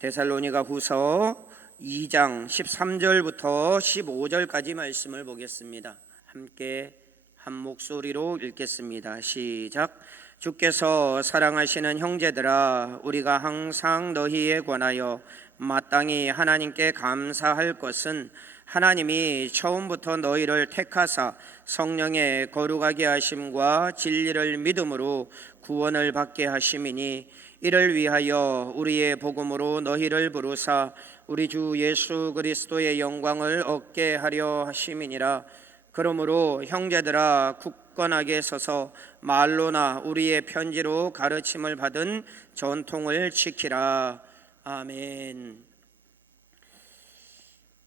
데살로니가 후서 2장 13절부터 15절까지 말씀을 보겠습니다. 함께 한 목소리로 읽겠습니다. 시작. 주께서 사랑하시는 형제들아, 우리가 항상 너희에 관하여 마땅히 하나님께 감사할 것은 하나님이 처음부터 너희를 택하사 성령의 거룩하게 하심과 진리를 믿음으로 구원을 받게 하심이니, 이를 위하여 우리의 복음으로 너희를 부르사 우리 주 예수 그리스도의 영광을 얻게 하려 하심이니라. 그러므로 형제들아, 굳건하게 서서 말로나 우리의 편지로 가르침을 받은 전통을 지키라. 아멘.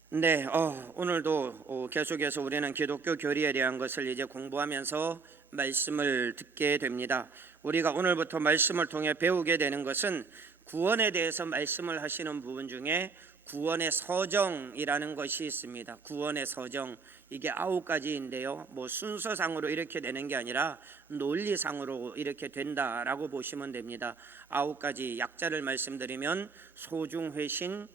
네, 오늘도 계속해서 우리는 기독교 교리에 대한 것을 이제 공부하면서 말씀을 듣게 됩니다. 우리가 오늘부터 말씀을 통해 배우게 되는 것은 구원에 대해서 말씀을 하시는 부분 중에 구원의 서정이라는 것이 있습니다. 구원의 서정, 이게 9가지인데요 순서상으로 이렇게 되는 게 아니라 논리상으로 이렇게 된다라고 보시면 됩니다. 9가지 약자를 말씀드리면 소중회신,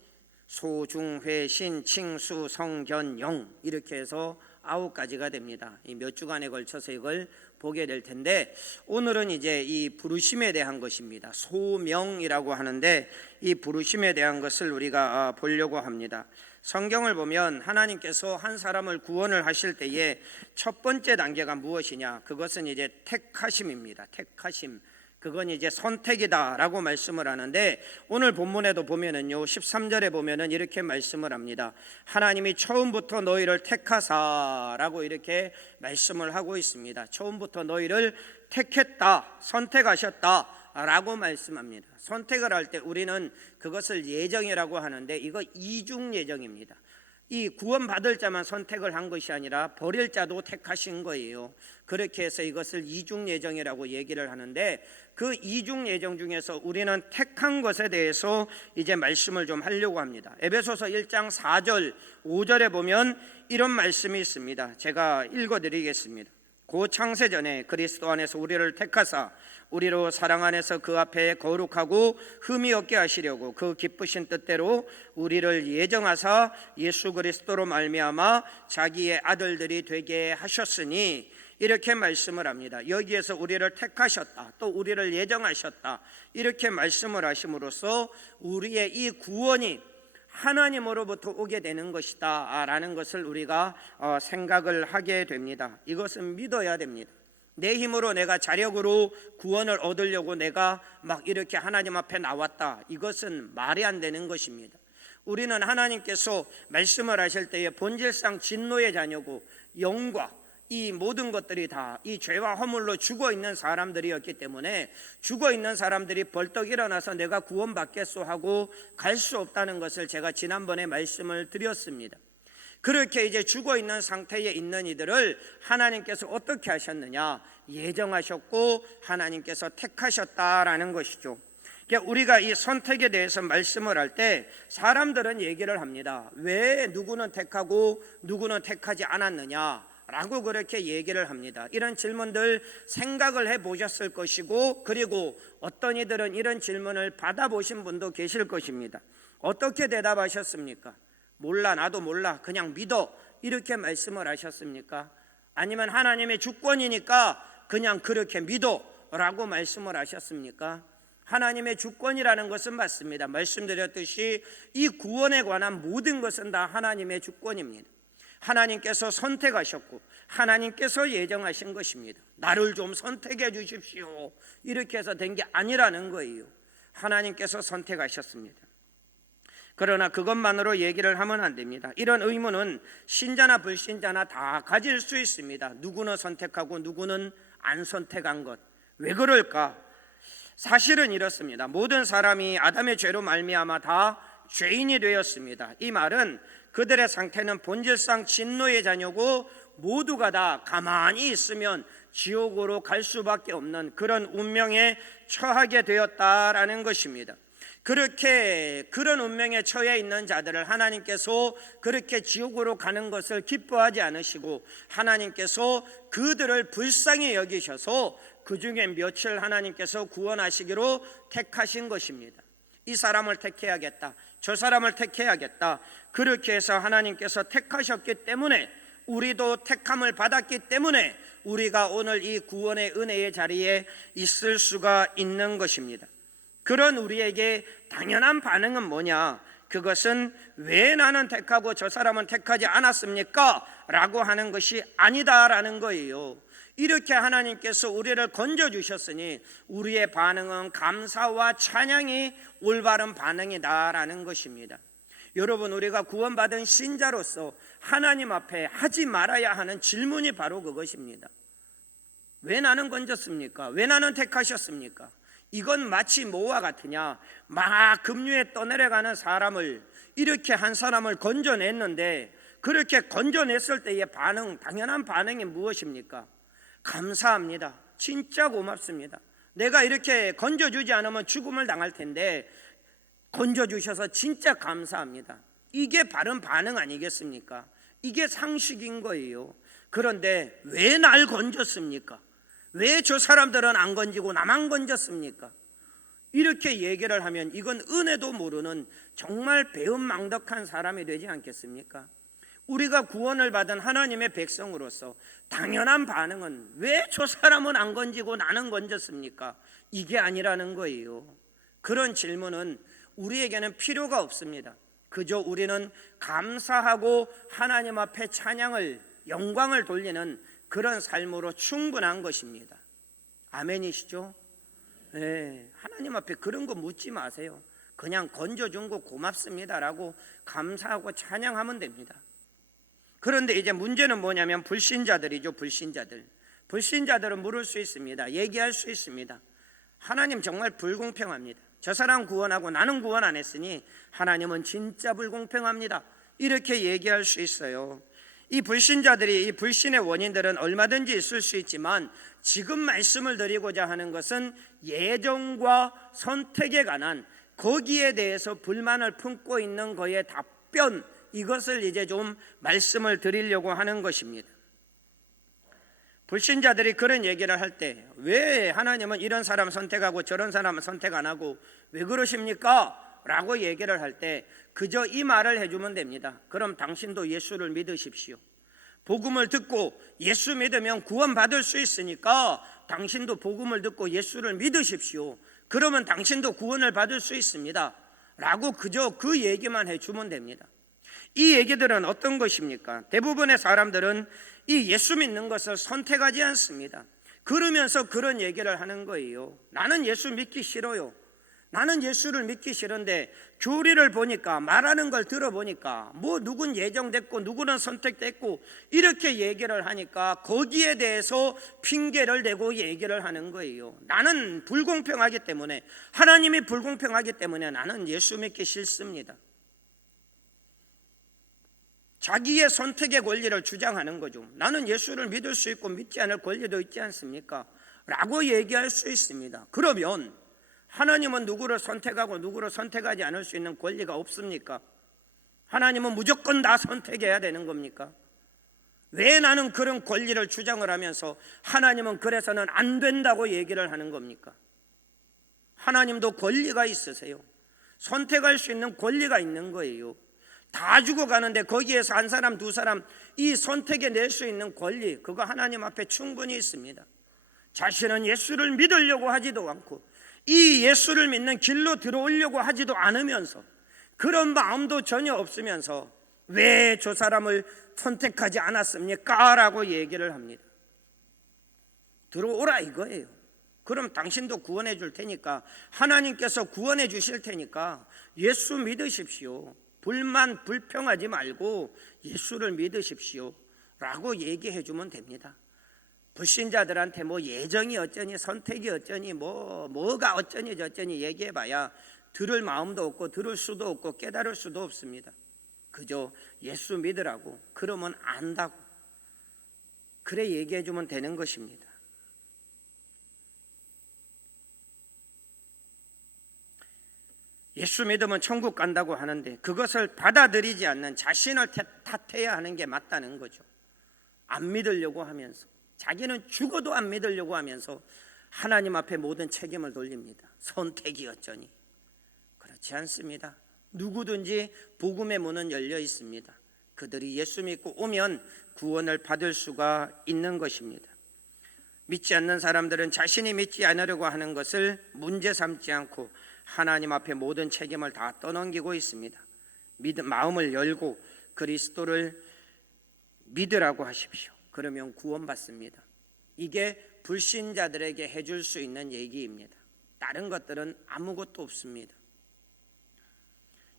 칭수, 성견, 영, 이렇게 해서 9가지가 됩니다. 이 몇 주간에 걸쳐서 이걸 보게 될 텐데, 오늘은 이제 이 부르심에 대한 것입니다. 소명이라고 하는데, 이 부르심에 대한 것을 우리가 보려고 합니다. 성경을 보면 하나님께서 한 사람을 구원을 하실 때에 첫 번째 단계가 무엇이냐? 그것은 이제 택하심입니다. 택하심. 그건 이제 선택이다라고 말씀을 하는데, 오늘 본문에도 보면은요 13절에 보면은 이렇게 말씀을 합니다. 하나님이 처음부터 너희를 택하사라고 이렇게 말씀을 하고 있습니다. 처음부터 너희를 택했다, 선택하셨다 라고 말씀합니다. 선택을 할 때 우리는 그것을 예정이라고 하는데, 이거 이중 예정입니다. 이 구원받을 자만 선택을 한 것이 아니라 버릴 자도 택하신 거예요. 그렇게 해서 이것을 이중 예정이라고 얘기를 하는데, 그 이중 예정 중에서 우리는 택한 것에 대해서 이제 말씀을 좀 하려고 합니다. 에베소서 1장 4절 5절에 보면 이런 말씀이 있습니다. 제가 읽어드리겠습니다. 고 창세전에 그리스도 안에서 우리를 택하사 우리로 사랑 안에서 그 앞에 거룩하고 흠이 없게 하시려고 그 기쁘신 뜻대로 우리를 예정하사 예수 그리스도로 말미암아 자기의 아들들이 되게 하셨으니, 이렇게 말씀을 합니다. 여기에서 우리를 택하셨다, 또 우리를 예정하셨다, 이렇게 말씀을 하심으로써 우리의 이 구원이 하나님으로부터 오게 되는 것이다 라는 것을 우리가 생각을 하게 됩니다. 이것은 믿어야 됩니다. 내 힘으로, 내가 자력으로 구원을 얻으려고 내가 막 이렇게 하나님 앞에 나왔다, 이것은 말이 안 되는 것입니다. 우리는 하나님께서 말씀을 하실 때에 본질상 진노의 자녀고, 영과 이 모든 것들이 다 이 죄와 허물로 죽어있는 사람들이었기 때문에, 죽어있는 사람들이 벌떡 일어나서 내가 구원받겠소 하고 갈 수 없다는 것을 제가 지난번에 말씀을 드렸습니다. 그렇게 이제 죽어있는 상태에 있는 이들을 하나님께서 어떻게 하셨느냐? 예정하셨고 하나님께서 택하셨다라는 것이죠. 그러니까 우리가 이 선택에 대해서 말씀을 할 때 사람들은 얘기를 합니다. 왜 누구는 택하고 누구는 택하지 않았느냐 라고 그렇게 얘기를 합니다. 이런 질문들 생각을 해보셨을 것이고, 그리고 어떤 이들은 이런 질문을 받아보신 분도 계실 것입니다. 어떻게 대답하셨습니까? 몰라, 나도 몰라, 그냥 믿어, 이렇게 말씀을 하셨습니까? 아니면 하나님의 주권이니까 그냥 그렇게 믿어 라고 말씀을 하셨습니까? 하나님의 주권이라는 것은 맞습니다. 말씀드렸듯이 이 구원에 관한 모든 것은 다 하나님의 주권입니다. 하나님께서 선택하셨고 하나님께서 예정하신 것입니다. 나를 좀 선택해 주십시오, 이렇게 해서 된 게 아니라는 거예요. 하나님께서 선택하셨습니다. 그러나 그것만으로 얘기를 하면 안 됩니다. 이런 의무는 신자나 불신자나 다 가질 수 있습니다. 누구는 선택하고 누구는 안 선택한 것. 왜 그럴까? 사실은 이렇습니다. 모든 사람이 아담의 죄로 말미암아 다 죄인이 되었습니다. 이 말은 그들의 상태는 본질상 진노의 자녀고, 모두가 다 가만히 있으면 지옥으로 갈 수밖에 없는 그런 운명에 처하게 되었다라는 것입니다. 그런 운명에 처해 있는 자들을 하나님께서 그렇게 지옥으로 가는 것을 기뻐하지 않으시고, 하나님께서 그들을 불쌍히 여기셔서 그 중에 몇을 하나님께서 구원하시기로 택하신 것입니다. 이 사람을 택해야겠다, 저 사람을 택해야겠다. 그렇게 해서 하나님께서 택하셨기 때문에, 우리도 택함을 받았기 때문에 우리가 오늘 이 구원의 은혜의 자리에 있을 수가 있는 것입니다. 그런 우리에게 당연한 반응은 뭐냐? 그것은 왜 나는 택하고 저 사람은 택하지 않았습니까? 라고 하는 것이 아니다라는 거예요. 이렇게 하나님께서 우리를 건져주셨으니 우리의 반응은 감사와 찬양이 올바른 반응이다라는 것입니다. 여러분, 우리가 구원받은 신자로서 하나님 앞에 하지 말아야 하는 질문이 바로 그것입니다. 왜 나는 건졌습니까? 왜 나는 택하셨습니까? 이건 마치 뭐와 같으냐? 막 급류에 떠내려가는 사람을, 이렇게 한 사람을 건져냈는데, 그렇게 건져냈을 때의 반응, 당연한 반응이 무엇입니까? 감사합니다. 진짜 고맙습니다. 내가 이렇게 건져주지 않으면 죽음을 당할 텐데 건져주셔서 진짜 감사합니다. 이게 바른 반응 아니겠습니까? 이게 상식인 거예요. 그런데 왜 날 건졌습니까? 왜 저 사람들은 안 건지고 나만 건졌습니까? 이렇게 얘기를 하면 이건 은혜도 모르는 정말 배은망덕한 사람이 되지 않겠습니까? 우리가 구원을 받은 하나님의 백성으로서 당연한 반응은 왜 저 사람은 안 건지고 나는 건졌습니까? 이게 아니라는 거예요. 그런 질문은 우리에게는 필요가 없습니다. 그저 우리는 감사하고 하나님 앞에 찬양을, 영광을 돌리는 그런 삶으로 충분한 것입니다. 아멘이시죠? 네, 하나님 앞에 그런 거 묻지 마세요. 그냥 건져준 거 고맙습니다라고 감사하고 찬양하면 됩니다. 그런데 이제 문제는 뭐냐면 불신자들이죠. 불신자들은 물을 수 있습니다. 얘기할 수 있습니다. 하나님 정말 불공평합니다. 저 사람 구원하고 나는 구원 안 했으니 하나님은 진짜 불공평합니다. 이렇게 얘기할 수 있어요. 이 불신자들이, 이 불신의 원인들은 얼마든지 있을 수 있지만 지금 말씀을 드리고자 하는 것은 예정과 선택에 관한, 거기에 대해서 불만을 품고 있는 거에 답변, 이것을 이제 좀 말씀을 드리려고 하는 것입니다. 불신자들이 그런 얘기를 할 때 왜 하나님은 이런 사람 선택하고 저런 사람은 선택 안 하고 왜 그러십니까? 라고 얘기를 할 때 그저 이 말을 해주면 됩니다. 그럼 당신도 예수를 믿으십시오. 복음을 듣고 예수 믿으면 구원받을 수 있으니까 당신도 복음을 듣고 예수를 믿으십시오. 그러면 당신도 구원을 받을 수 있습니다. 라고 그저 그 얘기만 해주면 됩니다. 이 얘기들은 어떤 것입니까? 대부분의 사람들은 이 예수 믿는 것을 선택하지 않습니다. 그러면서 그런 얘기를 하는 거예요. 나는 예수 믿기 싫어요. 나는 예수를 믿기 싫은데 교리를 보니까, 말하는 걸 들어보니까 뭐 누군 예정됐고 누구는 선택됐고 이렇게 얘기를 하니까 거기에 대해서 핑계를 대고 얘기를 하는 거예요. 나는 불공평하기 때문에, 하나님이 불공평하기 때문에 나는 예수 믿기 싫습니다. 자기의 선택의 권리를 주장하는 거죠. 나는 예수를 믿을 수 있고 믿지 않을 권리도 있지 않습니까? 라고 얘기할 수 있습니다. 그러면 하나님은 누구를 선택하고 누구를 선택하지 않을 수 있는 권리가 없습니까? 하나님은 무조건 다 선택해야 되는 겁니까? 왜 나는 그런 권리를 주장을 하면서 하나님은 그래서는 안 된다고 얘기를 하는 겁니까? 하나님도 권리가 있으세요. 선택할 수 있는 권리가 있는 거예요. 다 죽어가는데 거기에서 한 사람 두 사람 이 선택해 낼 수 있는 권리, 그거 하나님 앞에 충분히 있습니다. 자신은 예수를 믿으려고 하지도 않고 이 예수를 믿는 길로 들어오려고 하지도 않으면서, 그런 마음도 전혀 없으면서 왜 저 사람을 선택하지 않았습니까? 라고 얘기를 합니다. 들어오라 이거예요. 그럼 당신도 구원해 줄 테니까, 하나님께서 구원해 주실 테니까 예수 믿으십시오. 불만 불평하지 말고 예수를 믿으십시오 라고 얘기해 주면 됩니다. 불신자들한테 뭐 예정이 어쩌니 선택이 어쩌니 뭐가 어쩌니 저쩌니 얘기해봐야 들을 마음도 없고 들을 수도 없고 깨달을 수도 없습니다. 그저 예수 믿으라고, 그러면 안다고, 그래 얘기해 주면 되는 것입니다. 예수 믿으면 천국 간다고 하는데 그것을 받아들이지 않는 자신을 탓해야 하는 게 맞다는 거죠. 안 믿으려고 하면서, 자기는 죽어도 안 믿으려고 하면서 하나님 앞에 모든 책임을 돌립니다. 선택이 어쩌니. 그렇지 않습니다. 누구든지 복음의 문은 열려 있습니다. 그들이 예수 믿고 오면 구원을 받을 수가 있는 것입니다. 믿지 않는 사람들은 자신이 믿지 않으려고 하는 것을 문제 삼지 않고 하나님 앞에 모든 책임을 다 떠넘기고 있습니다. 마음을 열고 그리스도를 믿으라고 하십시오. 그러면 구원받습니다. 이게 불신자들에게 해줄 수 있는 얘기입니다. 다른 것들은 아무것도 없습니다.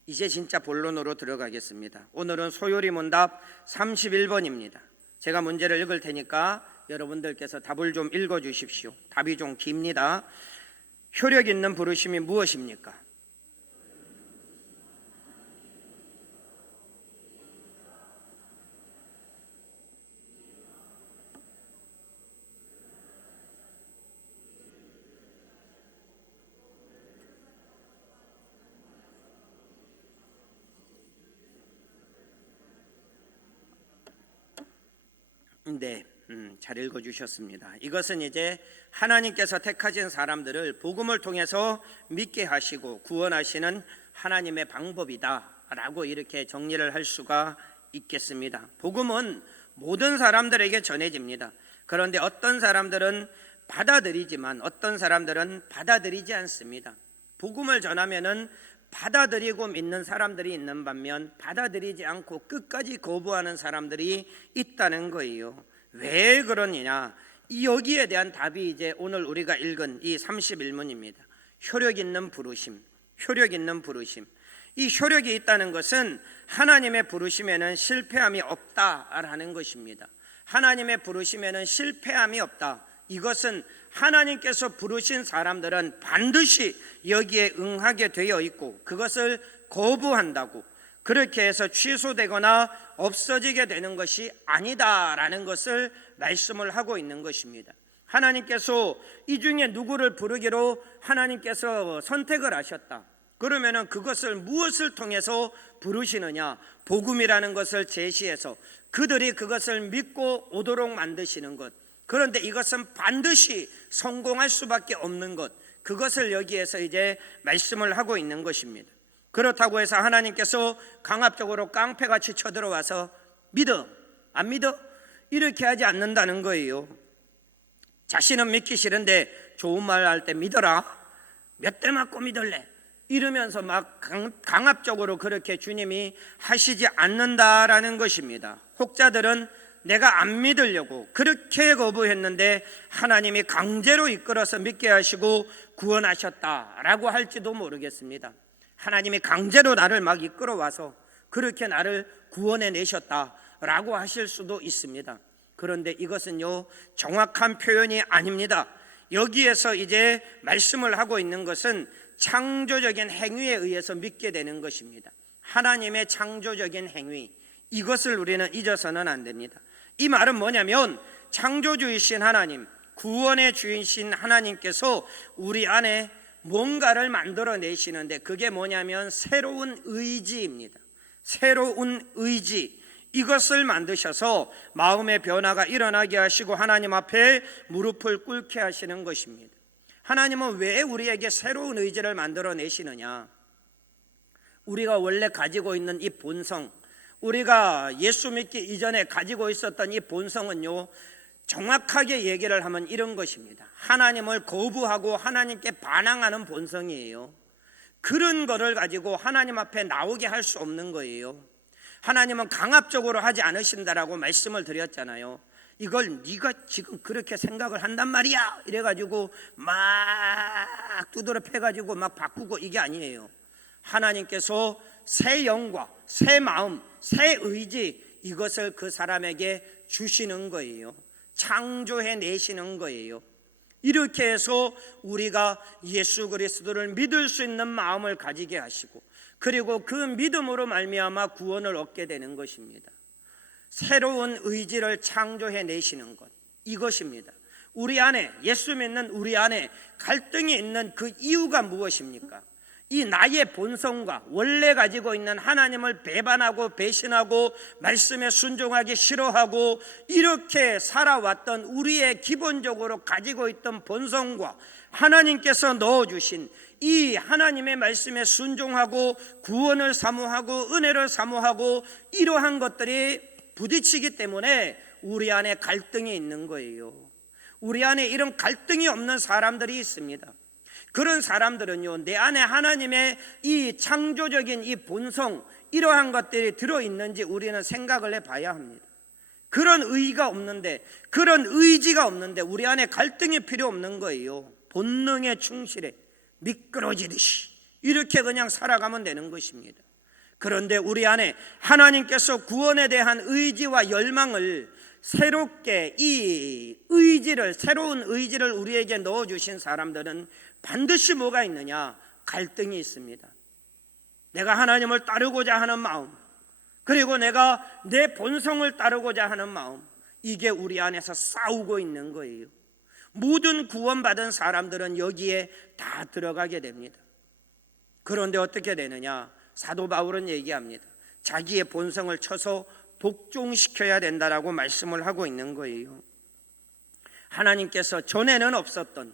이제 진짜 본론으로 들어가겠습니다. 오늘은 소요리 문답 31번입니다. 제가 문제를 읽을 테니까 여러분들께서 답을 좀 읽어주십시오. 답이 좀 깁니다. 효력 있는 부르심이 무엇입니까? 네, 잘 읽어주셨습니다. 이것은 이제 하나님께서 택하신 사람들을 복음을 통해서 믿게 하시고 구원하시는 하나님의 방법이다라고 이렇게 정리를 할 수가 있겠습니다. 복음은 모든 사람들에게 전해집니다. 그런데 어떤 사람들은 받아들이지만 어떤 사람들은 받아들이지 않습니다. 복음을 전하면은 받아들이고 믿는 사람들이 있는 반면 받아들이지 않고 끝까지 거부하는 사람들이 있다는 거예요. 왜 그러느냐? 여기에 대한 답이 이제 오늘 우리가 읽은 이 31문입니다. 효력 있는 부르심, 효력 있는 부르심. 이 효력이 있다는 것은 하나님의 부르심에는 실패함이 없다라는 것입니다. 하나님의 부르심에는 실패함이 없다. 이것은 하나님께서 부르신 사람들은 반드시 여기에 응하게 되어 있고 그것을 거부한다고 그렇게 해서 취소되거나 없어지게 되는 것이 아니다라는 것을 말씀을 하고 있는 것입니다. 하나님께서 이 중에 누구를 부르기로 하나님께서 선택을 하셨다. 그러면은 그것을 무엇을 통해서 부르시느냐? 복음이라는 것을 제시해서 그들이 그것을 믿고 오도록 만드시는 것. 그런데 이것은 반드시 성공할 수밖에 없는 것, 그것을 여기에서 이제 말씀을 하고 있는 것입니다. 그렇다고 해서 하나님께서 강압적으로 깡패같이 쳐들어와서 믿어? 안 믿어? 이렇게 하지 않는다는 거예요. 자신은 믿기 싫은데 좋은 말 할 때 믿어라. 몇 대 맞고 믿을래? 이러면서 막 강압적으로 그렇게 주님이 하시지 않는다라는 것입니다. 혹자들은 내가 안 믿으려고 그렇게 거부했는데 하나님이 강제로 이끌어서 믿게 하시고 구원하셨다라고 할지도 모르겠습니다. 하나님이 강제로 나를 막 이끌어와서 그렇게 나를 구원해 내셨다라고 하실 수도 있습니다. 그런데 이것은요 정확한 표현이 아닙니다. 여기에서 이제 말씀을 하고 있는 것은 창조적인 행위에 의해서 믿게 되는 것입니다. 하나님의 창조적인 행위, 이것을 우리는 잊어서는 안 됩니다. 이 말은 뭐냐면 창조주이신 하나님, 구원의 주이신 하나님께서 우리 안에 뭔가를 만들어내시는데 그게 뭐냐면 새로운 의지입니다. 새로운 의지, 이것을 만드셔서 마음의 변화가 일어나게 하시고 하나님 앞에 무릎을 꿇게 하시는 것입니다. 하나님은 왜 우리에게 새로운 의지를 만들어내시느냐? 우리가 원래 가지고 있는 이 본성, 우리가 예수 믿기 이전에 가지고 있었던 이 본성은요 정확하게 얘기를 하면 이런 것입니다. 하나님을 거부하고 하나님께 반항하는 본성이에요. 그런 거를 가지고 하나님 앞에 나오게 할 수 없는 거예요. 하나님은 강압적으로 하지 않으신다라고 말씀을 드렸잖아요. 이걸 네가 지금 그렇게 생각을 한단 말이야 이래가지고 막 두드려 패가지고 막 바꾸고 이게 아니에요. 하나님께서 새 영과 새 마음, 새 의지, 이것을 그 사람에게 주시는 거예요. 창조해 내시는 거예요. 이렇게 해서 우리가 예수 그리스도를 믿을 수 있는 마음을 가지게 하시고 그리고 그 믿음으로 말미암아 구원을 얻게 되는 것입니다. 새로운 의지를 창조해 내시는 것, 이것입니다. 우리 안에, 예수 믿는 우리 안에 갈등이 있는 그 이유가 무엇입니까? 이 나의 본성과 원래 가지고 있는 하나님을 배반하고 배신하고 말씀에 순종하기 싫어하고 이렇게 살아왔던 우리의 기본적으로 가지고 있던 본성과 하나님께서 넣어주신 이 하나님의 말씀에 순종하고 구원을 사모하고 은혜를 사모하고 이러한 것들이 부딪히기 때문에 우리 안에 갈등이 있는 거예요. 우리 안에 이런 갈등이 없는 사람들이 있습니다. 그런 사람들은요, 내 안에 하나님의 이 창조적인 이 본성, 이러한 것들이 들어있는지 우리는 생각을 해봐야 합니다. 그런 의의가 없는데, 그런 의지가 없는데 우리 안에 갈등이 필요 없는 거예요. 본능에 충실해 미끄러지듯이 이렇게 그냥 살아가면 되는 것입니다. 그런데 우리 안에 하나님께서 구원에 대한 의지와 열망을 새롭게 이 의지를, 새로운 의지를 우리에게 넣어주신 사람들은 반드시 뭐가 있느냐? 갈등이 있습니다. 내가 하나님을 따르고자 하는 마음, 그리고 내가 내 본성을 따르고자 하는 마음, 이게 우리 안에서 싸우고 있는 거예요. 모든 구원받은 사람들은 여기에 다 들어가게 됩니다. 그런데 어떻게 되느냐? 사도 바울은 얘기합니다. 자기의 본성을 쳐서 복종시켜야 된다라고 말씀을 하고 있는 거예요. 하나님께서 전에는 없었던,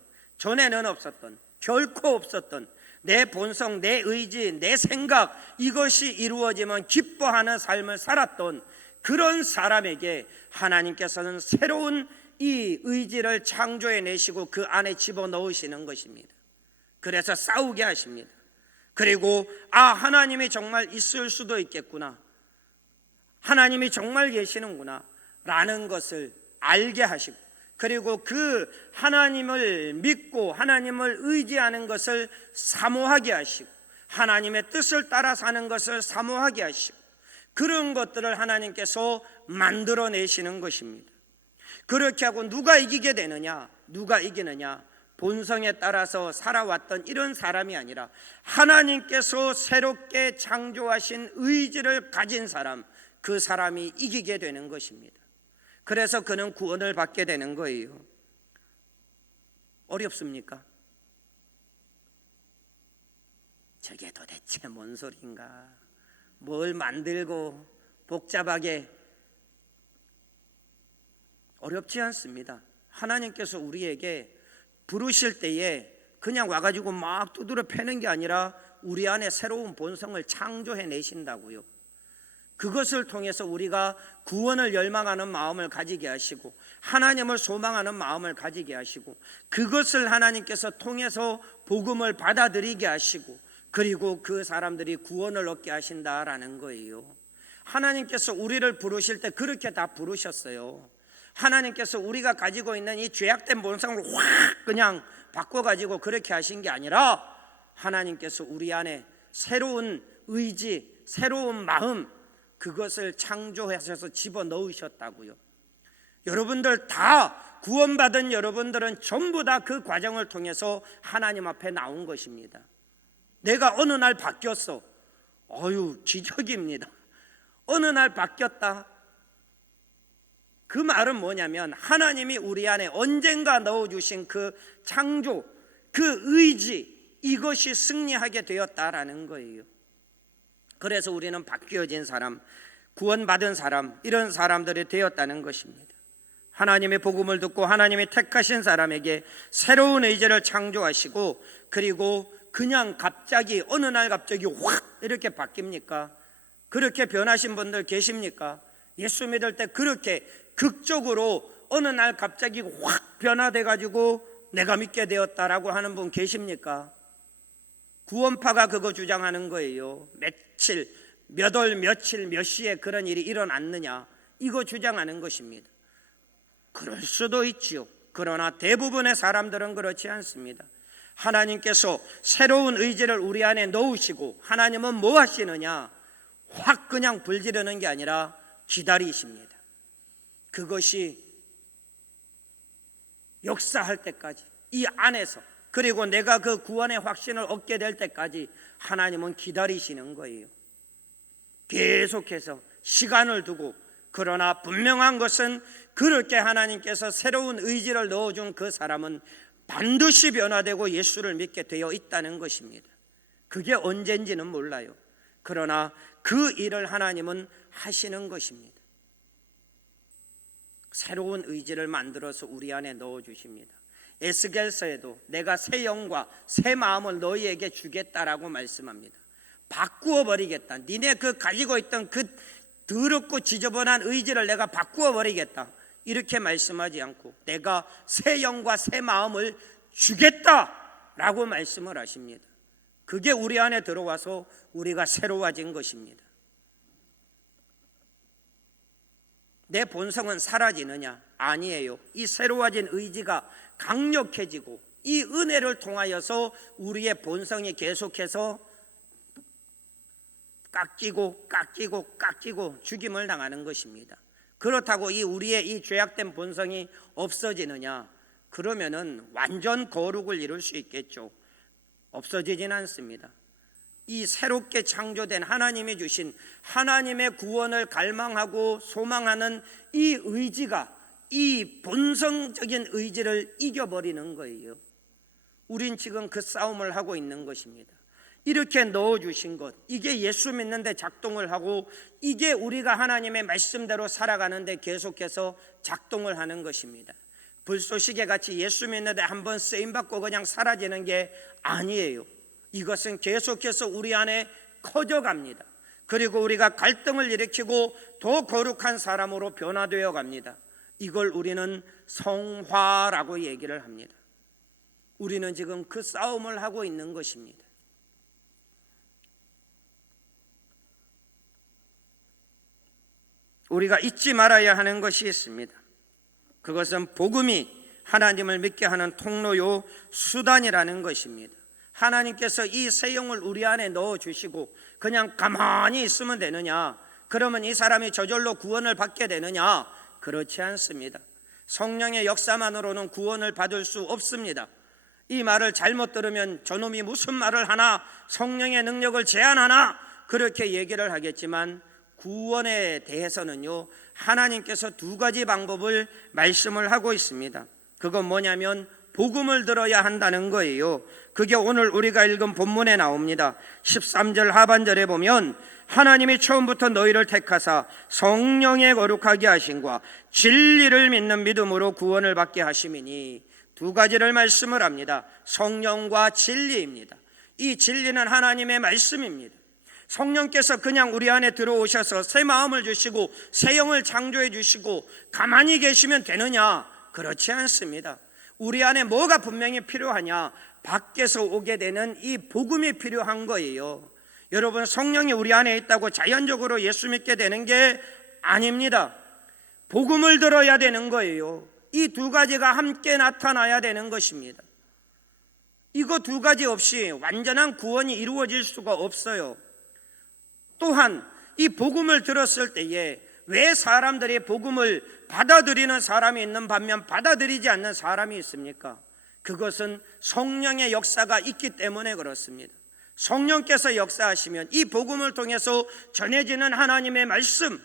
결코 없었던 내 본성, 내 의지, 내 생각, 이것이 이루어지면 기뻐하는 삶을 살았던 그런 사람에게 하나님께서는 새로운 이 의지를 창조해 내시고 그 안에 집어넣으시는 것입니다. 그래서 싸우게 하십니다. 그리고 하나님이 정말 있을 수도 있겠구나, 하나님이 정말 계시는구나 라는 것을 알게 하시고, 그리고 그 하나님을 믿고 하나님을 의지하는 것을 사모하게 하시고, 하나님의 뜻을 따라 사는 것을 사모하게 하시고, 그런 것들을 하나님께서 만들어내시는 것입니다. 그렇게 하고 누가 이기게 되느냐? 누가 이기느냐? 본성에 따라서 살아왔던 이런 사람이 아니라 하나님께서 새롭게 창조하신 의지를 가진 사람, 그 사람이 이기게 되는 것입니다. 그래서 그는 구원을 받게 되는 거예요. 어렵습니까? 저게 도대체 뭔 소리인가? 뭘 만들고 복잡하게, 어렵지 않습니다. 하나님께서 우리에게 부르실 때에 그냥 와가지고 막 두드려 패는 게 아니라 우리 안에 새로운 본성을 창조해 내신다고요. 그것을 통해서 우리가 구원을 열망하는 마음을 가지게 하시고 하나님을 소망하는 마음을 가지게 하시고, 그것을 하나님께서 통해서 복음을 받아들이게 하시고, 그리고 그 사람들이 구원을 얻게 하신다라는 거예요. 하나님께서 우리를 부르실 때 그렇게 다 부르셨어요. 하나님께서 우리가 가지고 있는 이 죄악된 본성을 확 그냥 바꿔가지고 그렇게 하신 게 아니라 하나님께서 우리 안에 새로운 의지, 새로운 마음, 그것을 창조하셔서 집어넣으셨다고요. 여러분들 다 구원받은 여러분들은 전부 다 그 과정을 통해서 하나님 앞에 나온 것입니다. 내가 어느 날 바뀌었어. 기적입니다. 어느 날 바뀌었다. 그 말은 뭐냐면 하나님이 우리 안에 언젠가 넣어주신 그 창조, 그 의지, 이것이 승리하게 되었다라는 거예요. 그래서 우리는 바뀌어진 사람, 구원받은 사람, 이런 사람들이 되었다는 것입니다. 하나님의 복음을 듣고 하나님이 택하신 사람에게 새로운 의지를 창조하시고, 그리고 그냥 갑자기 어느 날 갑자기 확 이렇게 바뀝니까? 그렇게 변하신 분들 계십니까? 예수 믿을 때 그렇게 극적으로 어느 날 갑자기 확 변화돼가지고 내가 믿게 되었다라고 하는 분 계십니까? 구원파가 그거 주장하는 거예요. 며칠, 몇 월, 며칠, 몇 시에 그런 일이 일어났느냐, 이거 주장하는 것입니다. 그럴 수도 있지요. 그러나 대부분의 사람들은 그렇지 않습니다. 하나님께서 새로운 의지를 우리 안에 넣으시고, 하나님은 뭐 하시느냐? 확 그냥 불지르는 게 아니라 기다리십니다. 그것이 역사할 때까지 이 안에서, 그리고 내가 그 구원의 확신을 얻게 될 때까지 하나님은 기다리시는 거예요. 계속해서 시간을 두고. 그러나 분명한 것은 그렇게 하나님께서 새로운 의지를 넣어준 그 사람은 반드시 변화되고 예수를 믿게 되어 있다는 것입니다. 그게 언젠지는 몰라요. 그러나 그 일을 하나님은 하시는 것입니다. 새로운 의지를 만들어서 우리 안에 넣어주십니다. 에스겔서에도 내가 새 영과 새 마음을 너희에게 주겠다라고 말씀합니다. 바꾸어 버리겠다. 니네 그 가지고 있던 그 더럽고 지저분한 의지를 내가 바꾸어 버리겠다. 이렇게 말씀하지 않고 내가 새 영과 새 마음을 주겠다라고 말씀을 하십니다. 그게 우리 안에 들어와서 우리가 새로워진 것입니다. 내 본성은 사라지느냐? 아니에요. 이 새로워진 의지가 강력해지고 이 은혜를 통하여서 우리의 본성이 계속해서 깎이고 죽임을 당하는 것입니다. 그렇다고 우리의 이 죄악된 본성이 없어지느냐? 그러면은 완전 거룩을 이룰 수 있겠죠. 없어지진 않습니다. 이 새롭게 창조된 하나님이 주신 하나님의 구원을 갈망하고 소망하는 이 의지가 이 본성적인 의지를 이겨버리는 거예요. 우린 지금 그 싸움을 하고 있는 것입니다. 이렇게 넣어주신 것, 이게 예수 믿는데 작동을 하고 이게 우리가 하나님의 말씀대로 살아가는데 계속해서 작동을 하는 것입니다. 불쏘시개 같이 예수 믿는데 한번 쓰임받고 그냥 사라지는 게 아니에요. 이것은 계속해서 우리 안에 커져갑니다. 그리고 우리가 갈등을 일으키고 더 거룩한 사람으로 변화되어 갑니다. 이걸 우리는 성화라고 얘기를 합니다. 우리는 지금 그 싸움을 하고 있는 것입니다. 우리가 잊지 말아야 하는 것이 있습니다. 그것은 복음이 하나님을 믿게 하는 통로요 수단이라는 것입니다. 하나님께서 이 새 영을 우리 안에 넣어주시고 그냥 가만히 있으면 되느냐? 그러면 이 사람이 저절로 구원을 받게 되느냐? 그렇지 않습니다. 성령의 역사만으로는 구원을 받을 수 없습니다. 이 말을 잘못 들으면 저놈이 무슨 말을 하나, 성령의 능력을 제한하나 그렇게 얘기를 하겠지만 구원에 대해서는요 하나님께서 두 가지 방법을 말씀을 하고 있습니다. 그건 뭐냐면 복음을 들어야 한다는 거예요. 그게 오늘 우리가 읽은 본문에 나옵니다. 13절 하반절에 보면 하나님이 처음부터 너희를 택하사 성령의 거룩하게 하심과 진리를 믿는 믿음으로 구원을 받게 하심이니, 두 가지를 말씀을 합니다. 성령과 진리입니다. 이 진리는 하나님의 말씀입니다. 성령께서 그냥 우리 안에 들어오셔서 새 마음을 주시고 새 영을 창조해 주시고 가만히 계시면 되느냐? 그렇지 않습니다. 우리 안에 뭐가 분명히 필요하냐? 밖에서 오게 되는 이 복음이 필요한 거예요. 여러분, 성령이 우리 안에 있다고 자연적으로 예수 믿게 되는 게 아닙니다. 복음을 들어야 되는 거예요. 이 두 가지가 함께 나타나야 되는 것입니다. 이거 두 가지 없이 완전한 구원이 이루어질 수가 없어요. 또한 이 복음을 들었을 때에 왜 사람들이 복음을 받아들이는 사람이 있는 반면 받아들이지 않는 사람이 있습니까? 그것은 성령의 역사가 있기 때문에 그렇습니다. 성령께서 역사하시면 이 복음을 통해서 전해지는 하나님의 말씀,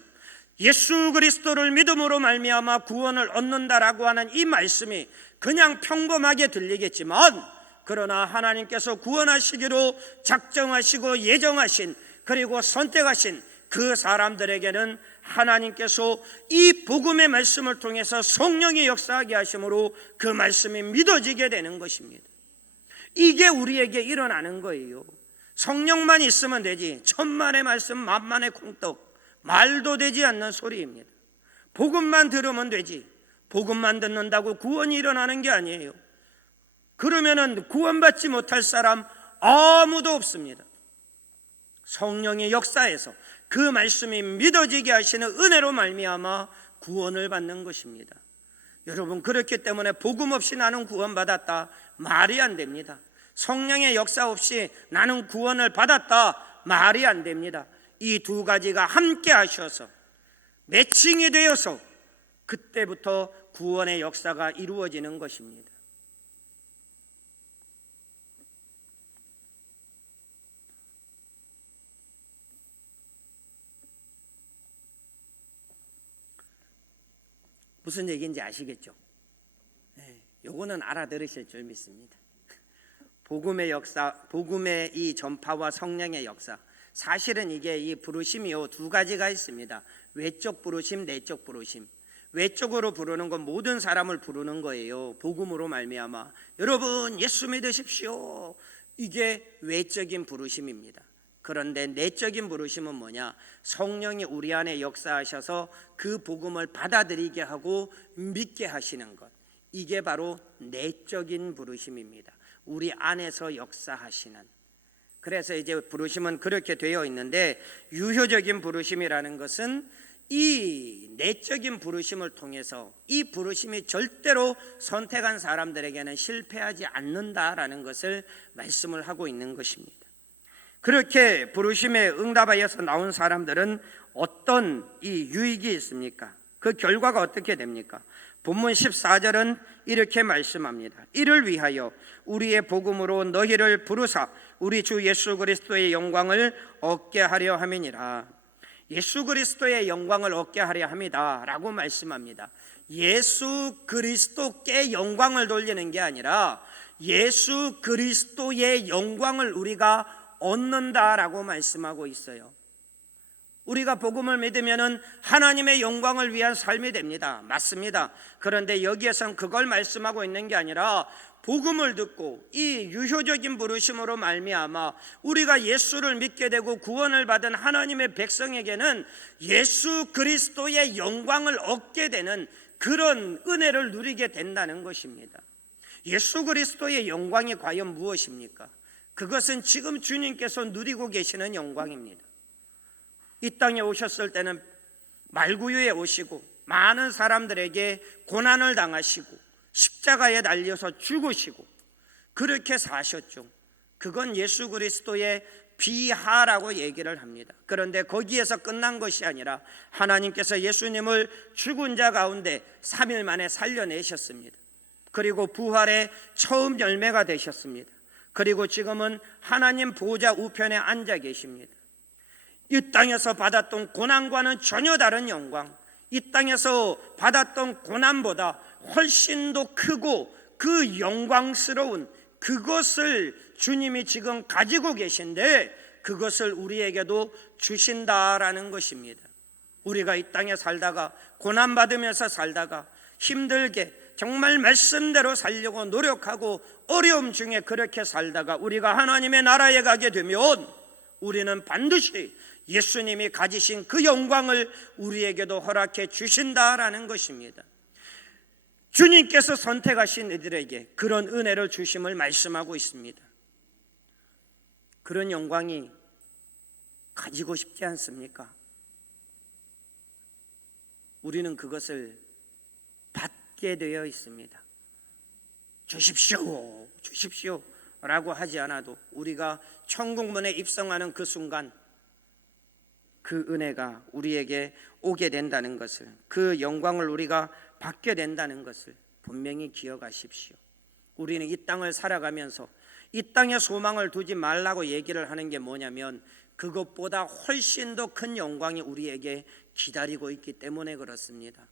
예수 그리스도를 믿음으로 말미암아 구원을 얻는다라고 하는 이 말씀이 그냥 평범하게 들리겠지만, 그러나 하나님께서 구원하시기로 작정하시고 예정하신, 그리고 선택하신 그 사람들에게는 하나님께서 이 복음의 말씀을 통해서 성령이 역사하게 하심으로 그 말씀이 믿어지게 되는 것입니다. 이게 우리에게 일어나는 거예요. 성령만 있으면 되지, 천만의 말씀 만만의 콩떡, 말도 되지 않는 소리입니다. 복음만 들으면 되지, 복음만 듣는다고 구원이 일어나는 게 아니에요. 그러면은 구원받지 못할 사람 아무도 없습니다. 성령의 역사에서 그 말씀이 믿어지게 하시는 은혜로 말미암아 구원을 받는 것입니다. 여러분, 그렇기 때문에 복음 없이 나는 구원받았다, 말이 안 됩니다. 성령의 역사 없이 나는 구원을 받았다, 말이 안 됩니다. 이 두 가지가 함께 하셔서 매칭이 되어서 그때부터 구원의 역사가 이루어지는 것입니다. 무슨 얘기인지 아시겠죠? 네, 요거는 알아들으실 줄 믿습니다. 복음의 역사, 복음의 이 전파와 성령의 역사, 사실은 이게 이 부르심이요 두 가지가 있습니다. 외적 부르심, 내적 부르심. 외적으로 부르는 건 모든 사람을 부르는 거예요. 복음으로 말미암아 여러분 예수 믿으십시오. 이게 외적인 부르심입니다. 그런데 내적인 부르심은 뭐냐? 성령이 우리 안에 역사하셔서 그 복음을 받아들이게 하고 믿게 하시는 것. 이게 바로 내적인 부르심입니다. 우리 안에서 역사하시는. 그래서 이제 부르심은 그렇게 되어 있는데, 유효적인 부르심이라는 것은 이 내적인 부르심을 통해서 이 부르심이 절대로 선택한 사람들에게는 실패하지 않는다라는 것을 말씀을 하고 있는 것입니다. 그렇게 부르심에 응답하여서 나온 사람들은 어떤 이 유익이 있습니까? 그 결과가 어떻게 됩니까? 본문 14절은 이렇게 말씀합니다. 이를 위하여 우리의 복음으로 너희를 부르사 우리 주 예수 그리스도의 영광을 얻게 하려 함이니라. 예수 그리스도의 영광을 얻게 하려 함이다 라고 말씀합니다. 예수 그리스도께 영광을 돌리는 게 아니라 예수 그리스도의 영광을 우리가 얻는다라고 말씀하고 있어요. 우리가 복음을 믿으면 하나님의 영광을 위한 삶이 됩니다. 맞습니다. 그런데 여기에서는 그걸 말씀하고 있는 게 아니라 복음을 듣고 이 유효적인 부르심으로 말미암아 우리가 예수를 믿게 되고 구원을 받은 하나님의 백성에게는 예수 그리스도의 영광을 얻게 되는 그런 은혜를 누리게 된다는 것입니다. 예수 그리스도의 영광이 과연 무엇입니까? 그것은 지금 주님께서 누리고 계시는 영광입니다. 이 땅에 오셨을 때는 말구유에 오시고 많은 사람들에게 고난을 당하시고 십자가에 달려서 죽으시고 그렇게 사셨죠. 그건 예수 그리스도의 비하라고 얘기를 합니다. 그런데 거기에서 끝난 것이 아니라 하나님께서 예수님을 죽은 자 가운데 3일 만에 살려내셨습니다. 그리고 부활의 처음 열매가 되셨습니다. 그리고 지금은 하나님 보좌 우편에 앉아 계십니다. 이 땅에서 받았던 고난과는 전혀 다른 영광, 이 땅에서 받았던 고난보다 훨씬 더 크고 그 영광스러운 그것을 주님이 지금 가지고 계신데 그것을 우리에게도 주신다라는 것입니다. 우리가 이 땅에 살다가 고난받으면서 살다가 힘들게 정말 말씀대로 살려고 노력하고 어려움 중에 그렇게 살다가 우리가 하나님의 나라에 가게 되면 우리는 반드시 예수님이 가지신 그 영광을 우리에게도 허락해 주신다라는 것입니다. 주님께서 선택하신 이들에게 그런 은혜를 주심을 말씀하고 있습니다. 그런 영광이 가지고 싶지 않습니까? 우리는 그것을 받게 되어 있습니다. 주십시오, 주십시오 라고 하지 않아도 우리가 천국문에 입성하는 그 순간 그 은혜가 우리에게 오게 된다는 것을, 그 영광을 우리가 받게 된다는 것을 분명히 기억하십시오. 우리는 이 땅을 살아가면서 이 땅에 소망을 두지 말라고 얘기를 하는 게 뭐냐면 그것보다 훨씬 더 큰 영광이 우리에게 기다리고 있기 때문에 그렇습니다.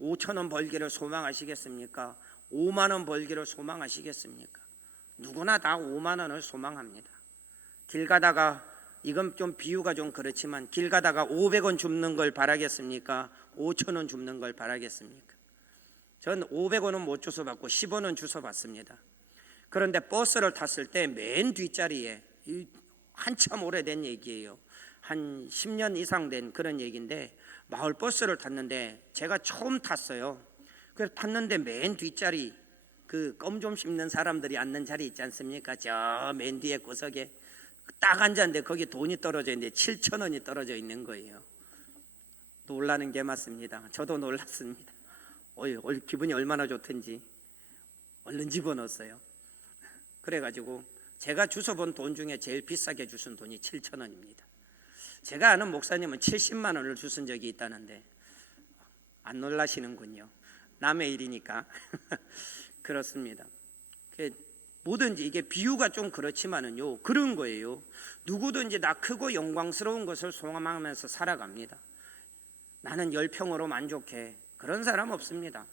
5천 원 벌기를 소망하시겠습니까? 5만 원 벌기를 소망하시겠습니까? 누구나 다 5만 원을 소망합니다. 길 가다가, 이건 좀 비유가 좀 그렇지만 길 가다가 500원 줍는 걸 바라겠습니까? 5천 원 줍는 걸 바라겠습니까? 전 500원은 못 주워 받고 10원은 주워 받습니다. 그런데 버스를 탔을 때 맨 뒷자리에, 한참 오래된 얘기예요. 한 10년 이상 된 그런 얘기인데 마을 버스를 탔는데 제가 처음 탔어요. 그래서 탔는데 맨 뒷자리, 그 껌 좀 씹는 사람들이 앉는 자리 있지 않습니까? 저 맨 뒤에 구석에 딱 앉았는데 거기 돈이 떨어져 있는데 7,000원이 떨어져 있는 거예요. 놀라는 게 맞습니다. 저도 놀랐습니다. 기분이 얼마나 좋든지 얼른 집어넣었어요. 그래가지고 제가 주워본 돈 중에 제일 비싸게 주신 돈이 7,000원입니다. 제가 아는 목사님은 70만 원을 주신 적이 있다는데 안 놀라시는군요. 남의 일이니까. 그렇습니다. 뭐든지 이게 비유가 좀 그렇지만은요, 그런 거예요. 누구든지 나 크고 영광스러운 것을 소망하면서 살아갑니다. 나는 10평으로 만족해. 그런 사람 없습니다.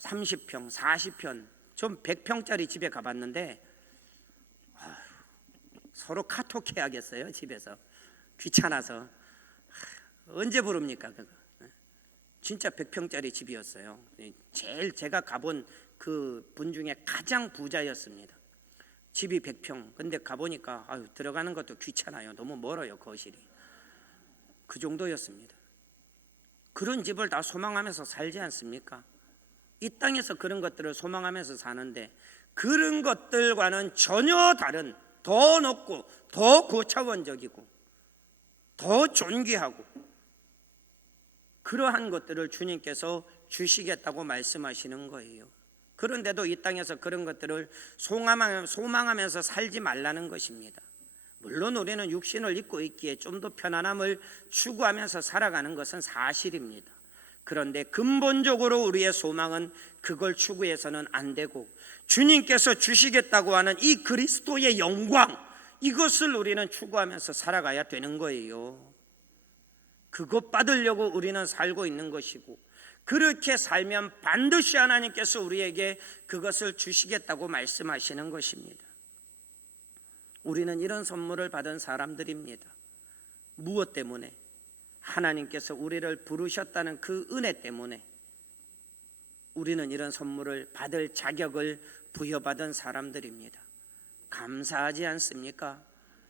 30평, 40평, 좀 100평짜리 집에 가봤는데 서로 카톡 해야겠어요. 집에서 귀찮아서. 언제 부릅니까 그거? 진짜 100평짜리 집이었어요. 제일 제가 가본 그 분 중에 가장 부자였습니다. 집이 100평. 근데 가보니까 들어가는 것도 귀찮아요. 너무 멀어요, 거실이. 그 정도였습니다. 그런 집을 다 소망하면서 살지 않습니까? 이 땅에서 그런 것들을 소망하면서 사는데 그런 것들과는 전혀 다른, 더 높고 더 고차원적이고 더 존귀하고 그러한 것들을 주님께서 주시겠다고 말씀하시는 거예요. 그런데도 이 땅에서 그런 것들을 소망하면서 살지 말라는 것입니다. 물론 우리는 육신을 입고 있기에 좀 더 편안함을 추구하면서 살아가는 것은 사실입니다. 그런데 근본적으로 우리의 소망은 그걸 추구해서는 안 되고 주님께서 주시겠다고 하는 이 그리스도의 영광, 이것을 우리는 추구하면서 살아가야 되는 거예요. 그것 받으려고 우리는 살고 있는 것이고 그렇게 살면 반드시 하나님께서 우리에게 그것을 주시겠다고 말씀하시는 것입니다. 우리는 이런 선물을 받은 사람들입니다. 무엇 때문에? 하나님께서 우리를 부르셨다는 그 은혜 때문에 우리는 이런 선물을 받을 자격을 부여받은 사람들입니다. 감사하지 않습니까?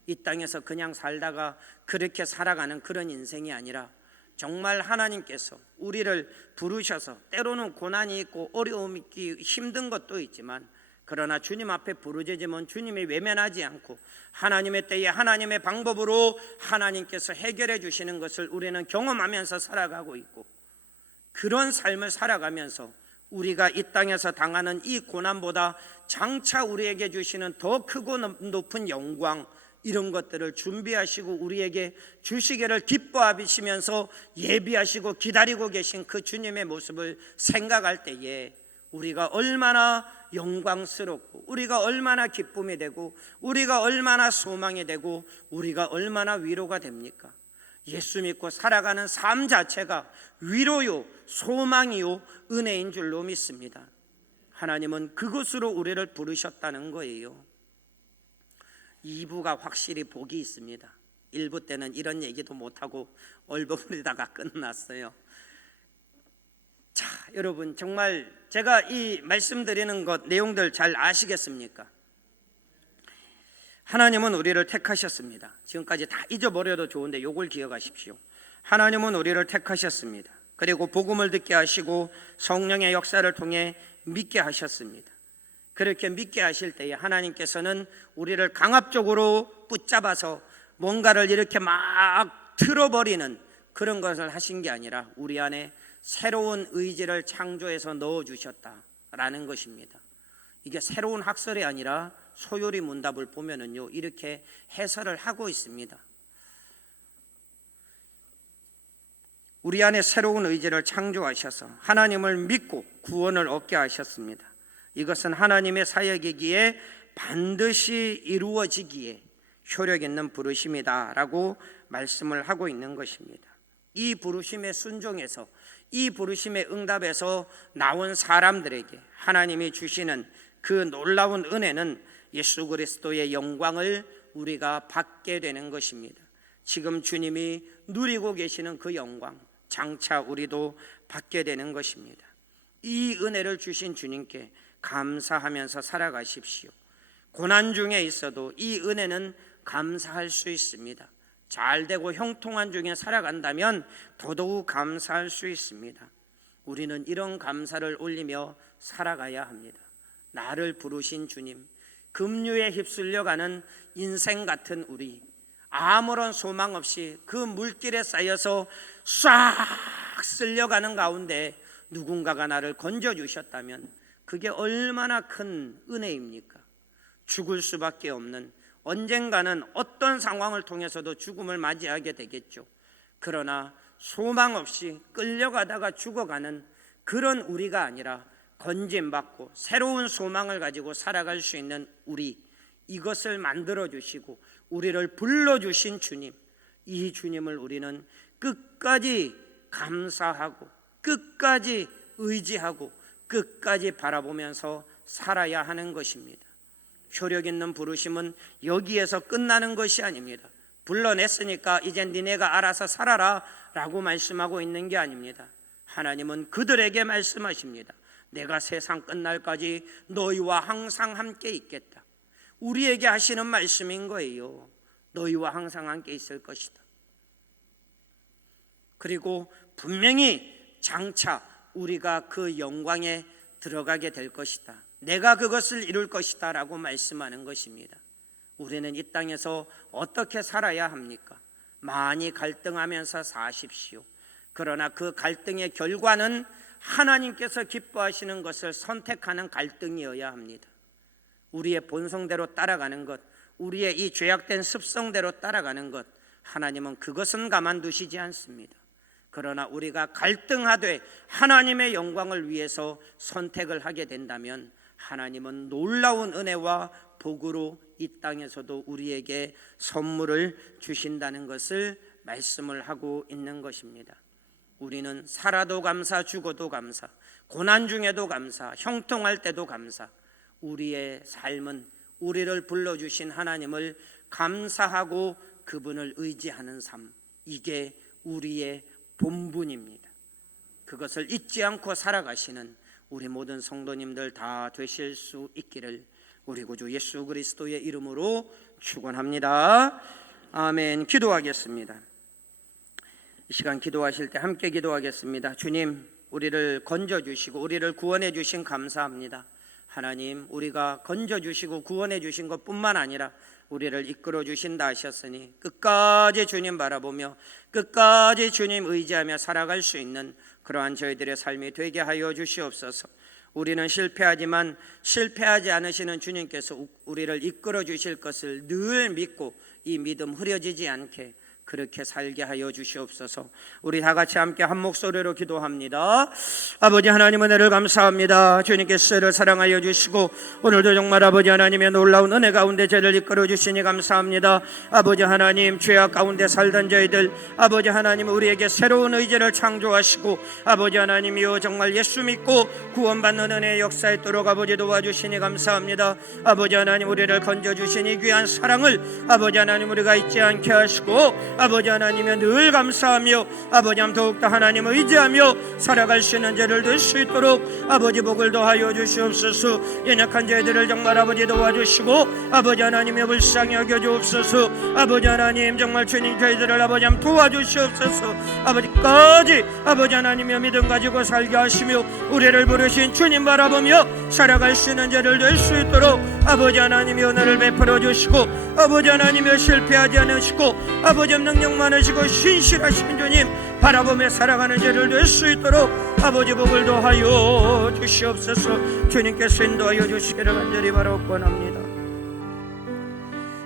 이 땅에서 그냥 살다가 그렇게 살아가는 그런 인생이 아니라 정말 하나님께서 우리를 부르셔서 때로는 고난이 있고 어려움이 있기 힘든 것도 있지만 그러나 주님 앞에 부르짖으면 주님이 외면하지 않고 하나님의 때에 하나님의 방법으로 하나님께서 해결해 주시는 것을 우리는 경험하면서 살아가고 있고 그런 삶을 살아가면서 우리가 이 땅에서 당하는 이 고난보다 장차 우리에게 주시는 더 크고 높은 영광, 이런 것들을 준비하시고 우리에게 주시기를 기뻐하시면서 예비하시고 기다리고 계신 그 주님의 모습을 생각할 때에 우리가 얼마나 영광스럽고 우리가 얼마나 기쁨이 되고 우리가 얼마나 소망이 되고 우리가 얼마나 위로가 됩니까? 예수 믿고 살아가는 삶 자체가 위로요, 소망이요, 은혜인 줄로 믿습니다. 하나님은 그것으로 우리를 부르셨다는 거예요. 2부가 확실히 복이 있습니다. 1부 때는 이런 얘기도 못하고 얼버무리다가 끝났어요. 자, 여러분 정말 제가 이 말씀드리는 것 내용들 잘 아시겠습니까? 하나님은 우리를 택하셨습니다. 지금까지 다 잊어버려도 좋은데 이걸 기억하십시오. 하나님은 우리를 택하셨습니다. 그리고 복음을 듣게 하시고 성령의 역사를 통해 믿게 하셨습니다. 그렇게 믿게 하실 때에 하나님께서는 우리를 강압적으로 붙잡아서 뭔가를 이렇게 막 틀어버리는 그런 것을 하신 게 아니라 우리 안에 새로운 의지를 창조해서 넣어주셨다라는 것입니다. 이게 새로운 학설이 아니라 소요리 문답을 보면은요 이렇게 해설을 하고 있습니다. 우리 안에 새로운 의지를 창조하셔서 하나님을 믿고 구원을 얻게 하셨습니다. 이것은 하나님의 사역이기에 반드시 이루어지기에 효력 있는 부르심이다 라고 말씀을 하고 있는 것입니다. 이 부르심에 순종해서 이 부르심의 응답에서 나온 사람들에게 하나님이 주시는 그 놀라운 은혜는 예수 그리스도의 영광을 우리가 받게 되는 것입니다. 지금 주님이 누리고 계시는 그 영광 장차 우리도 받게 되는 것입니다. 이 은혜를 주신 주님께 감사하면서 살아가십시오. 고난 중에 있어도 이 은혜는 감사할 수 있습니다. 잘되고 형통한 중에 살아간다면 더더욱 감사할 수 있습니다. 우리는 이런 감사를 올리며 살아가야 합니다. 나를 부르신 주님, 급류에 휩쓸려가는 인생 같은 우리, 아무런 소망 없이 그 물길에 쌓여서 싹 쓸려가는 가운데 누군가가 나를 건져주셨다면 그게 얼마나 큰 은혜입니까? 죽을 수밖에 없는, 언젠가는 어떤 상황을 통해서도 죽음을 맞이하게 되겠죠. 그러나 소망 없이 끌려가다가 죽어가는 그런 우리가 아니라 건짐받고 새로운 소망을 가지고 살아갈 수 있는 우리, 이것을 만들어주시고 우리를 불러주신 주님, 이 주님을 우리는 끝까지 감사하고 끝까지 의지하고 끝까지 바라보면서 살아야 하는 것입니다. 효력 있는 부르심은 여기에서 끝나는 것이 아닙니다. 불러냈으니까 이제 니네가 알아서 살아라 라고 말씀하고 있는 게 아닙니다. 하나님은 그들에게 말씀하십니다. 내가 세상 끝날까지 너희와 항상 함께 있겠다. 우리에게 하시는 말씀인 거예요. 너희와 항상 함께 있을 것이다. 그리고 분명히 장차 우리가 그 영광에 들어가게 될 것이다. 내가 그것을 이룰 것이다 라고 말씀하는 것입니다. 우리는 이 땅에서 어떻게 살아야 합니까? 많이 갈등하면서 사십시오. 그러나 그 갈등의 결과는 하나님께서 기뻐하시는 것을 선택하는 갈등이어야 합니다. 우리의 본성대로 따라가는 것, 우리의 이 죄악된 습성대로 따라가는 것, 하나님은 그것은 가만두시지 않습니다. 그러나 우리가 갈등하되 하나님의 영광을 위해서 선택을 하게 된다면 하나님은 놀라운 은혜와 복으로 이 땅에서도 우리에게 선물을 주신다는 것을 말씀을 하고 있는 것입니다. 우리는 살아도 감사, 죽어도 감사, 고난 중에도 감사, 형통할 때도 감사, 우리의 삶은 우리를 불러주신 하나님을 감사하고 그분을 의지하는 삶, 이게 우리의 본분입니다. 그것을 잊지 않고 살아가시는 우리 모든 성도님들 다 되실 수 있기를 우리 구주 예수 그리스도의 이름으로 축원합니다. 아멘. 기도하겠습니다. 이 시간 기도하실 때 함께 기도하겠습니다. 주님, 우리를 건져주시고 우리를 구원해 주신 감사합니다. 하나님, 우리가 건져주시고 구원해 주신 것뿐만 아니라 우리를 이끌어 주신다 하셨으니 끝까지 주님 바라보며 끝까지 주님 의지하며 살아갈 수 있는 그러한 저희들의 삶이 되게 하여 주시옵소서. 우리는 실패하지만 실패하지 않으시는 주님께서 우리를 이끌어 주실 것을 늘 믿고 이 믿음 흐려지지 않게 그렇게 살게 하여 주시옵소서. 우리 다 같이 함께 한 목소리로 기도합니다. 아버지 하나님, 은혜를 감사합니다. 주님께서 저를 사랑하여 주시고 오늘도 정말 아버지 하나님의 놀라운 은혜 가운데 저를 이끌어 주시니 감사합니다. 아버지 하나님, 죄악 가운데 살던 저희들 아버지 하나님 우리에게 새로운 의지를 창조하시고 아버지 하나님이여 정말 예수 믿고 구원받는 은혜의 역사에 있도록 아버지 도와주시니 감사합니다. 아버지 하나님, 우리를 건져주시니 귀한 사랑을 아버지 하나님 우리가 잊지 않게 하시고 아버지 하나님에 늘 감사하며 아버지 하나님 더욱더 하나님을 의지하며 살아갈 수 있는 저를 될 수 있도록 아버지 복을 더하여 주시옵소서. 연약한 저희들을 정말 아버지 도와주시고 아버지 하나님의 불쌍히 여겨 주옵소서. 아버지 하나님 정말 주님 저희들을 아버지 하나님 도와주시옵소서. 아버지까지 아버지 하나님의 믿음 가지고 살게 하시며 우리를 부르신 주님 바라보며 살아갈 수 있는 저를 될 수 있도록 아버지 하나님의 은혜를 베풀어 주시고 아버지 하나님의 실패하지 않으시고 아버지 능력 많으시고 신실하신 주님 바라보며 살아가는 저를 될 수 있도록 아버지 복을 더하여 주시옵소서. 주님께서 인도하여 주시기를 간절히 바라옵고합니다.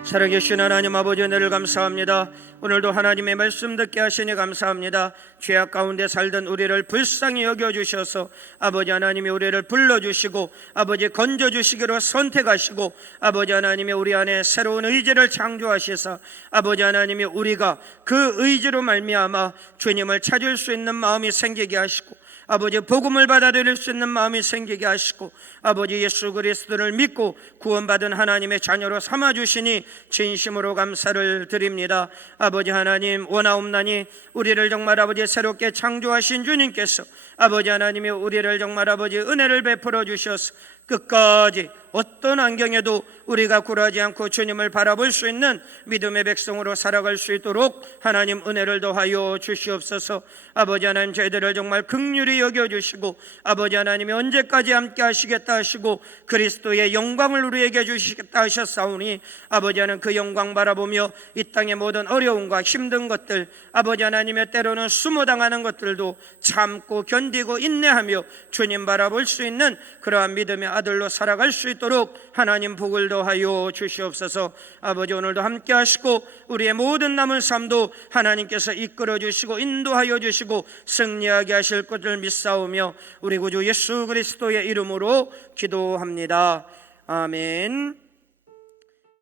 살아계신 하나님 아버지, 은혜를 감사합니다. 오늘도 하나님의 말씀 듣게 하시니 감사합니다. 죄악 가운데 살던 우리를 불쌍히 여겨주셔서 아버지 하나님이 우리를 불러주시고 아버지 건져주시기로 선택하시고 아버지 하나님이 우리 안에 새로운 의지를 창조하셔서 아버지 하나님이 우리가 그 의지로 말미암아 주님을 찾을 수 있는 마음이 생기게 하시고 아버지 복음을 받아들일 수 있는 마음이 생기게 하시고 아버지 예수 그리스도를 믿고 구원받은 하나님의 자녀로 삼아주시니 진심으로 감사를 드립니다. 아버지 하나님, 원하옵나니 우리를 정말 아버지 새롭게 창조하신 주님께서 아버지 하나님이 우리를 정말 아버지 은혜를 베풀어 주셔서 끝까지 어떤 환경에도 우리가 굴하지 않고 주님을 바라볼 수 있는 믿음의 백성으로 살아갈 수 있도록 하나님 은혜를 더하여 주시옵소서. 아버지 하나님, 저희들을 정말 긍휼히 여겨주시고 아버지 하나님이 언제까지 함께 하시겠다 하시고 그리스도의 영광을 우리에게 주시겠다 하셨사오니 아버지 하나님 그 영광 바라보며 이 땅의 모든 어려움과 힘든 것들 아버지 하나님의 때로는 수모당하는 것들도 참고 견디고 인내하며 주님 바라볼 수 있는 그러한 믿음의 아들로 살아갈 수 있도록 하나님 복을 더하여 주시옵소서. 아버지, 오늘도 함께 하시고 우리의 모든 남은 삶도 하나님께서 이끌어 주시고 인도하여 주시고 승리하게 하실 것을 믿사오며 우리 구주 예수 그리스도의 이름으로 기도합니다. 아멘.